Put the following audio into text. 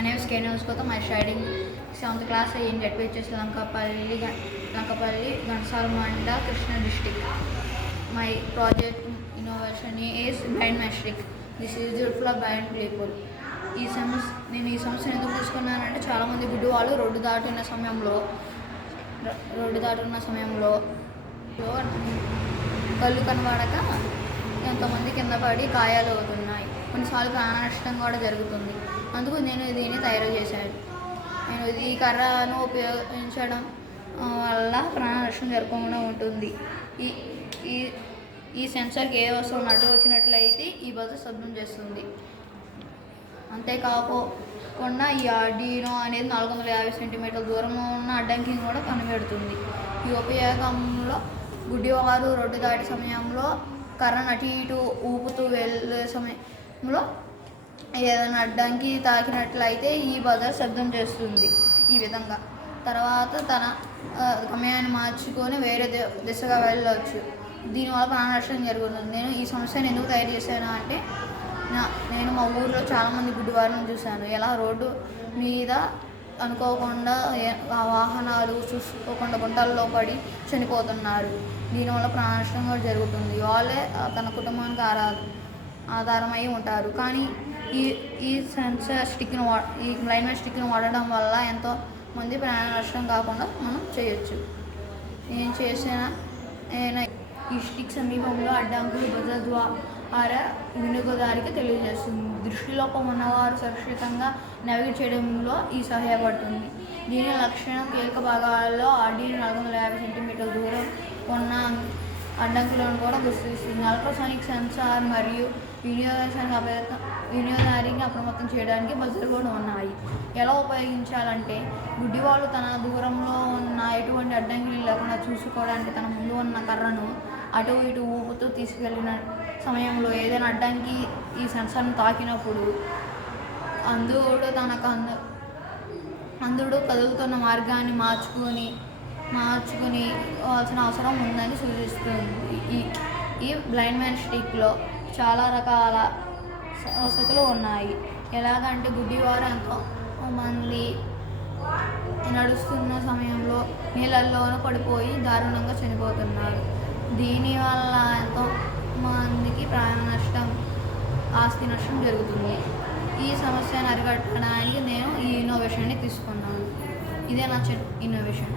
My name is Kenos Gautam. I studying 7th class in ZPHS Lankapalli, Gansal Manda, Krishna district. My project innovation is blind metric. This is useful for blind people. నేను ఈ సమస్యను ఎందుకు తీసుకున్నానంటే చాలామంది గుడ్డి వాళ్ళు road దాటున్న సమయంలో కళ్ళు కనబడక ఎంతోమంది కింద పడి గాయాలు అవుతున్నాయి. కొన్నిసార్లు ప్రాణ నష్టం కూడా జరుగుతుంది. అందుకు నేను దీన్ని తయారు చేశాను. నేను ఈ కర్రను ఉపయోగించడం వల్ల ప్రాణ నష్టం జరగకుండా ఉంటుంది. ఈ సెన్సర్కి ఏ వస్తువు అడ్డు వచ్చినట్లయితే ఈ బజర్ శబ్దం చేస్తుంది. అంతేకాకుండా ఈ ఆర్డినో అనేది 450 సెంటీమీటర్ల దూరంలో ఉన్న అడ్డంకిని కూడా కనిపెడుతుంది. ఈ ఉపయోగంలో గుడ్డివారు రోడ్డు దాటే సమయంలో కర్రను అటు ఇటు ఊపుతూ వెళ్ళే సమయంలో ఏదైనా అడ్డంకి తాకినట్లయితే ఈ బజర్ శబ్దం చేస్తుంది. ఈ విధంగా తర్వాత తన గమ్యాన్ని మార్చుకొని వేరే దిశగా వెళ్ళవచ్చు. దీనివల్ల ప్రాణ నష్టం జరుగుతుంది. నేను ఈ సమస్యను ఎందుకు తయారు చేశాను అంటే నేను మా ఊరిలో చాలామంది గుడ్డివారిని చూశాను. ఎలా రోడ్డు మీద అనుకోకుండా వాహనాలు చూసుకోకుండా గుంటల్లో పడి చనిపోతున్నారు. దీనివల్ల ప్రాణ నష్టం కూడా జరుగుతుంది. వాళ్ళే తన కుటుంబానికి ఆధారమై ఉంటారు. కానీ ఈ సెన్సర్ స్టిక్ను ఈ బ్లైండ్ స్టిక్ను వాడడం వల్ల ఎంతో మంది ప్రాణ నష్టం కాకుండా మనం చేయొచ్చు. నేను చేసిన ఈ స్టిక్ సమీపంలో అడ్డంకులు బజర్ ద్వారా వినియోగదారికి తెలియజేస్తుంది. దృష్టిలోపం ఉన్నవారు సురక్షితంగా నావిగేట్ చేయడంలో ఈ సహాయపడుతుంది. దీని లక్షణం కీలక భాగాల్లో ఆర్డినో 450 సెంటీమీటర్ల దూరం ఉన్న అడ్డంకులను కూడా గుర్తిస్తుంది. అల్ట్రాసానిక్ సెన్సార్ మరియు వినియోగదారికి అప్రమత్తం చేయడానికి బజర్ కూడా ఉన్నాయి. ఎలా ఉపయోగించాలంటే గుడ్డివాళ్ళు తన దూరంలో ఉన్న ఎటువంటి అడ్డంకులు లేకుండా చూసుకోవడానికి తన ముందు ఉన్న కర్రను అటు ఇటు ఊపుతూ తీసుకెళ్ళిన సమయంలో ఏదైనా అడ్డంకి ఈ సెన్సార్ను తాకినప్పుడు అంధుడు కదులుతున్న మార్గాన్ని మార్చుకుని వాల్సిన అవసరం ఉందని సూచిస్తుంది. ఈ బ్లైండ్ మ్యాన్ స్టిక్లో చాలా రకాల వసతులు ఉన్నాయి. ఎలాగంటే గుడ్డివారు ఎంతో మంది నడుస్తున్న సమయంలో నీళ్ళల్లోనూ పడిపోయి దారుణంగా చనిపోతున్నారు. దీనివల్ల ఎంతో మందికి ప్రాణ నష్టం, ఆస్తి నష్టం జరుగుతుంది. ఈ సమస్యను అరికట్టడానికి నేను ఈ ఇన్నోవేషన్ని తీసుకున్నాను. ఇదే నా ఇన్నోవేషన్.